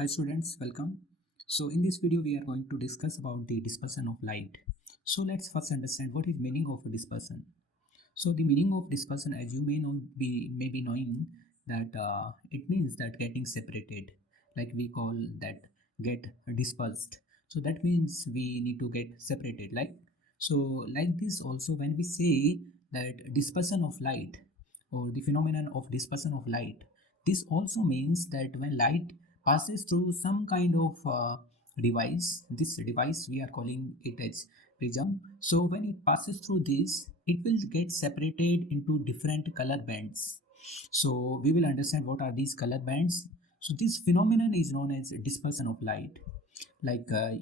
Hi students, welcome. So in this video we are going to discuss about the dispersion of light. So let's first understand what is meaning of dispersion. So the meaning of dispersion, as you may be knowing that it means that getting separated, like we call that get dispersed. So that means we need to get separated, like this. Also when we say that dispersion of light or the phenomenon of dispersion of light, this also means that when light passes through some kind of device, this device we are calling it as prism. So when it passes through this, it will get separated into different color bands. So we will understand what are these color bands. So this phenomenon is known as dispersion of light.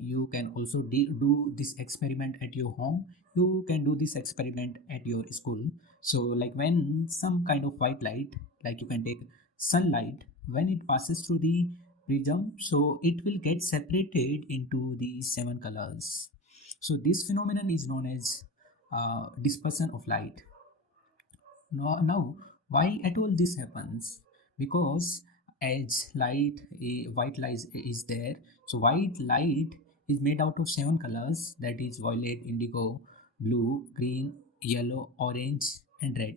You can also do this experiment at your home. You can do this experiment at your school. So like when some kind of white light, like you can take sunlight, when it passes through the prism, so it will get separated into the 7 colors. So this phenomenon is known as dispersion of light. Now, why at all this happens? Because as white light is there, so white light is made out of 7 colors, that is violet, indigo, blue, green, yellow, orange, and red.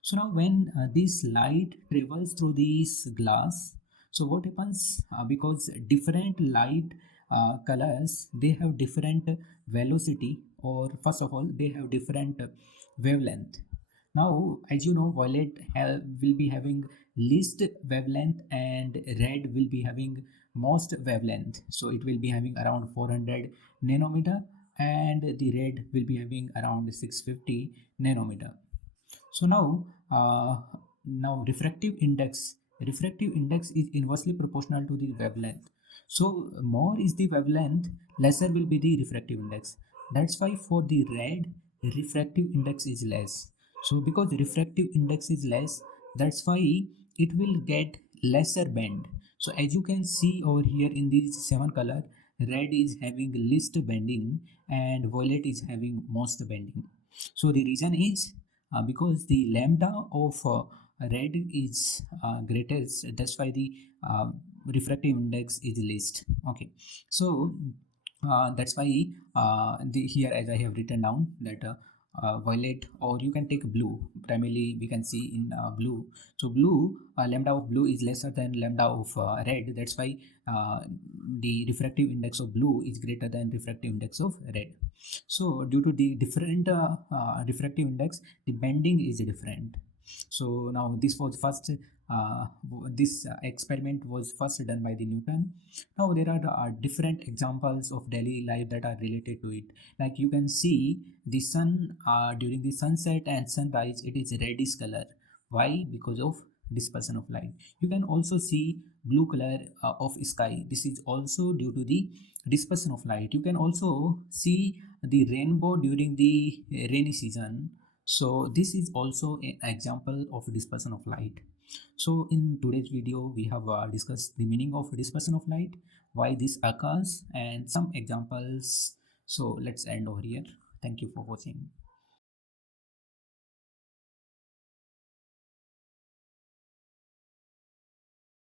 So now when this light travels through this glass, so what happens, because different light colors, they have different velocity, or first of all they have different wavelength. Now as you know, violet will be having least wavelength and red will be having most wavelength. So it will be having around 400 nanometer and the red will be having around 650 nanometer. So now refractive index is inversely proportional to the wavelength. So more is the wavelength, lesser will be the refractive index. That's why for the red, refractive index is less. So because refractive index is less, that's why it will get lesser bend. So as you can see over here in these 7 color, red is having least bending and violet is having most bending. So the reason is because the lambda of red is greatest, that's why the refractive index is least. Okay, so that's why here as I have written down that violet, or you can take blue. Primarily we can see in blue. So blue, lambda of blue is lesser than lambda of red. That's why the refractive index of blue is greater than refractive index of red. So due to the different refractive index, the bending is different. So now this was first this experiment was first done by the Newton. Now there are different examples of daily life that are related to it. Like you can see the sun during the sunset and sunrise, it is reddish color. Why? Because of dispersion of light. You can also see blue color of sky. This is also due to the dispersion of light. You can also see the rainbow during the rainy season. So this is also an example of dispersion of light. So in today's video we have discussed the meaning of dispersion of light, why this occurs, and some examples. So let's end over here. Thank you for watching.